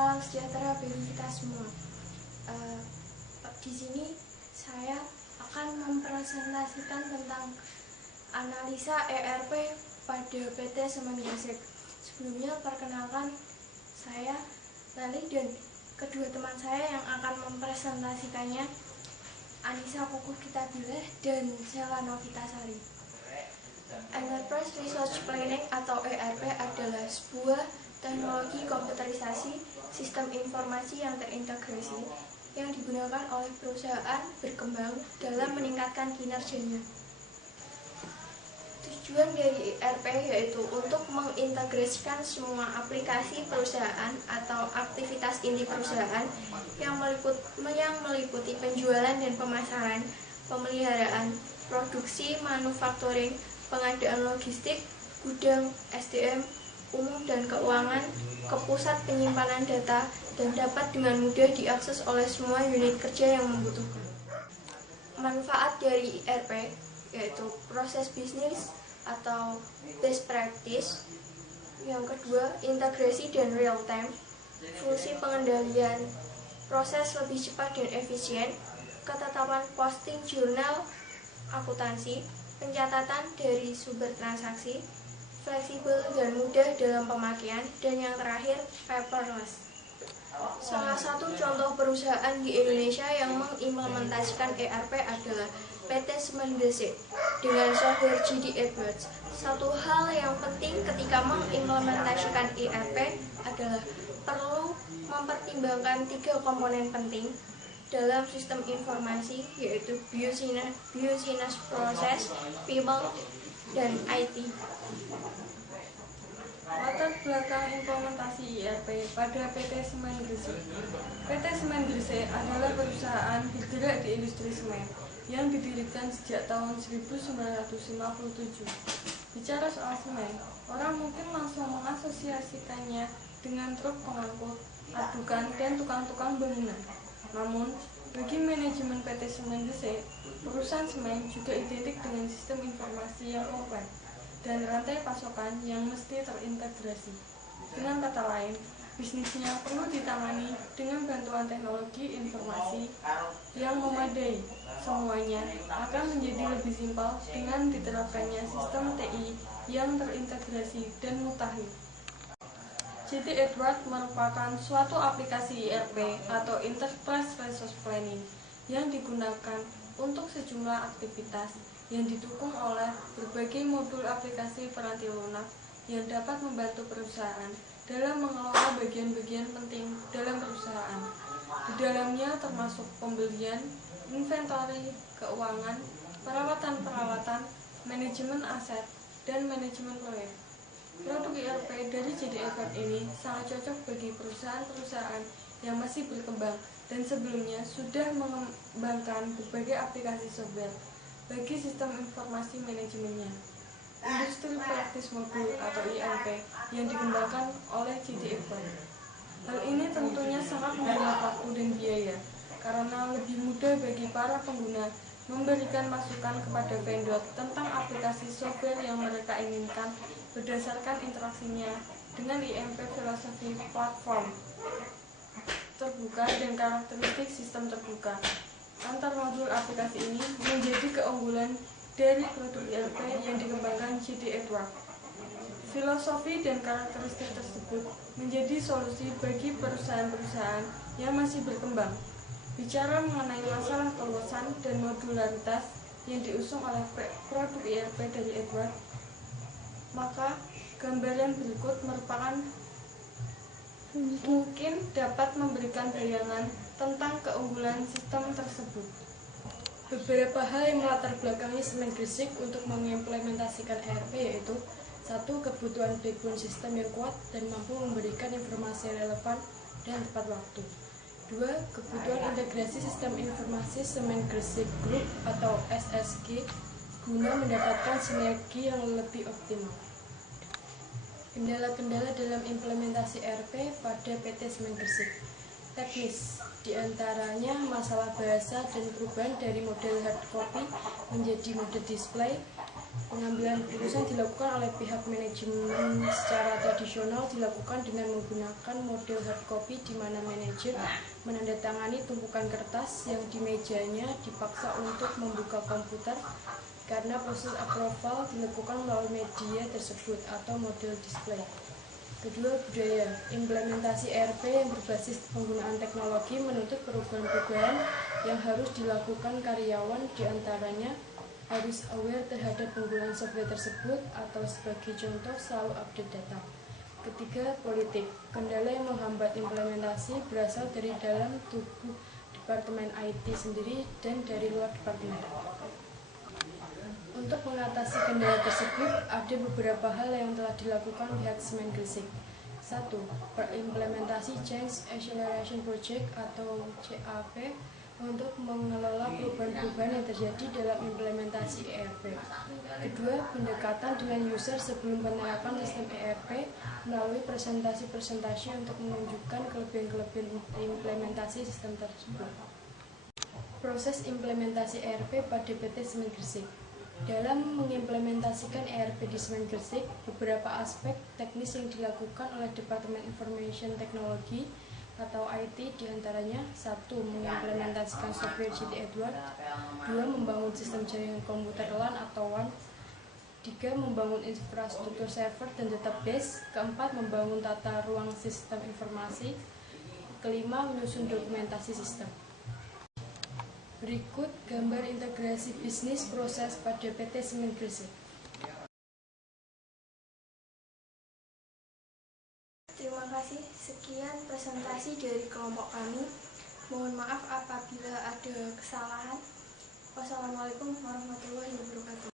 salam sejahtera bagi kita semua. Di sini saya akan mempresentasikan tentang analisa ERP pada PT Semen Gresik. Sebelumnya perkenalkan, saya Lali dan kedua teman saya yang akan mempresentasikannya, Anissa Kukuh Kitabillah dan Sela Novitasari. Enterprise Resource Planning atau ERP adalah sebuah teknologi komputerisasi sistem informasi yang terintegrasi yang digunakan oleh perusahaan berkembang dalam meningkatkan kinerjanya. Tujuan dari ERP yaitu untuk mengintegrasikan semua aplikasi perusahaan atau aktivitas inti perusahaan yang meliputi penjualan dan pemasaran, pemeliharaan, produksi, manufacturing, pengadaan logistik, gudang, SDM, umum dan keuangan, ke pusat penyimpanan data, dan dapat dengan mudah diakses oleh semua unit kerja yang membutuhkan. Manfaat dari ERP yaitu proses bisnis atau best practice. Yang kedua, integrasi dan real time, fungsi pengendalian, proses lebih cepat dan efisien, ketetapan posting jurnal akuntansi, pencatatan dari sumber transaksi, fleksibel dan mudah dalam pemakaian, dan yang terakhir, paperless. Salah satu contoh perusahaan di Indonesia yang mengimplementasikan ERP adalah PT Semen Gresik dengan software GD Edwards. Satu hal yang penting ketika mengimplementasikan ERP adalah perlu mempertimbangkan 3 komponen penting dalam sistem informasi, yaitu business process, people, dan IT. Latar belakang implementasi ERP pada PT Semen Gresik. PT Semen Gresik adalah perusahaan bergerak di industri semen yang didirikan sejak tahun 1957. Bicara soal semen, orang mungkin langsung mengasosiasikannya dengan truk pengangkut, adukan, dan tukang-tukang bangunan. Namun, bagi manajemen PT Semen Gresik, perusahaan semen juga identik dengan sistem informasi yang kompleks dan rantai pasokan yang mesti terintegrasi. Dengan kata lain, bisnisnya perlu ditangani dengan bantuan teknologi informasi yang memadai. Semuanya akan menjadi lebih simpel dengan diterapkannya sistem TI yang terintegrasi dan mutakhir. GD Edwards merupakan suatu aplikasi ERP atau Enterprise Resource Planning yang digunakan untuk sejumlah aktivitas yang didukung oleh berbagai modul aplikasi peranti lunak yang dapat membantu perusahaan dalam mengelola bagian-bagian penting dalam perusahaan. Di dalamnya termasuk pembelian, inventory, keuangan, perawatan-perawatan, manajemen aset, dan manajemen proyek. Produk ERP dari GD Edwards ini sangat cocok bagi perusahaan-perusahaan yang masih berkembang dan sebelumnya sudah mengembangkan berbagai aplikasi software bagi sistem informasi manajemennya. Industri Practice Module atau IMP yang dikembangkan oleh GD Edwards. Hal ini tentunya sangat menghemat waktu dan biaya, karena lebih mudah bagi para pengguna memberikan masukan kepada vendor tentang aplikasi software yang mereka inginkan berdasarkan interaksinya dengan IMP filosofi platform terbuka dan karakteristik sistem terbuka. Antar modul aplikasi ini menjadi keunggulan dari produk ERP yang dikembangkan GD Edwards. Filosofi dan karakteristik tersebut menjadi solusi bagi perusahaan-perusahaan yang masih berkembang. Bicara mengenai masalah keluasan dan modularitas yang diusung oleh produk ERP dari Edwards, maka gambaran berikut merupakan mungkin dapat memberikan bayangan tentang keunggulan sistem tersebut. Beberapa hal yang melatar belakangi Semen Gresik untuk mengimplementasikan ERP yaitu 1. Kebutuhan backbone sistem yang kuat dan mampu memberikan informasi relevan dan tepat waktu. 2. Kebutuhan integrasi sistem informasi Semen Gresik Group atau SSG guna mendapatkan sinergi yang lebih optimal. Kendala-kendala dalam implementasi ERP pada PT Semen Gresik. Teknis, diantaranya masalah bahasa dan perubahan dari model hard copy menjadi mode display, Pengambilan keputusan dilakukan oleh pihak manajemen secara tradisional dilakukan dengan menggunakan model hard copy di mana manajer menandatangani tumpukan kertas yang di mejanya dipaksa untuk membuka komputer karena proses approval dilakukan melalui media tersebut atau model display. Kedua, budaya. Implementasi ERP yang berbasis penggunaan teknologi menuntut perubahan-perubahan yang harus dilakukan karyawan, diantaranya harus aware terhadap penggunaan software tersebut atau sebagai contoh selalu update data. Ketiga, politik. Kendala yang menghambat implementasi berasal dari dalam tubuh Departemen IT sendiri dan dari luar departemen. Untuk mengatasi kendala tersebut, ada beberapa hal yang telah dilakukan pihak Semen Gresik. 1. Implementasi Change Acceleration Project atau CAP untuk mengelola perubahan-perubahan yang terjadi dalam implementasi ERP. Kedua, pendekatan dengan user sebelum penerapan sistem ERP melalui presentasi-presentasi untuk menunjukkan kelebihan-kelebihan implementasi sistem tersebut. Proses implementasi ERP pada PT Semen Gresik. Dalam mengimplementasikan ERP di Semen Gresik, beberapa aspek teknis yang dilakukan oleh Departemen Information Technology atau IT diantaranya 1. Mengimplementasikan software GT Edward. 2. Membangun sistem jaringan komputer LAN atau WAN. 3. Membangun infrastruktur server dan database. 4. Membangun tata ruang sistem informasi. 5. Menyusun dokumentasi sistem. Berikut gambar integrasi bisnis proses pada PT Semen Gresik. Terima kasih, sekian presentasi dari kelompok kami. Mohon maaf apabila ada kesalahan. Wassalamualaikum warahmatullahi wabarakatuh.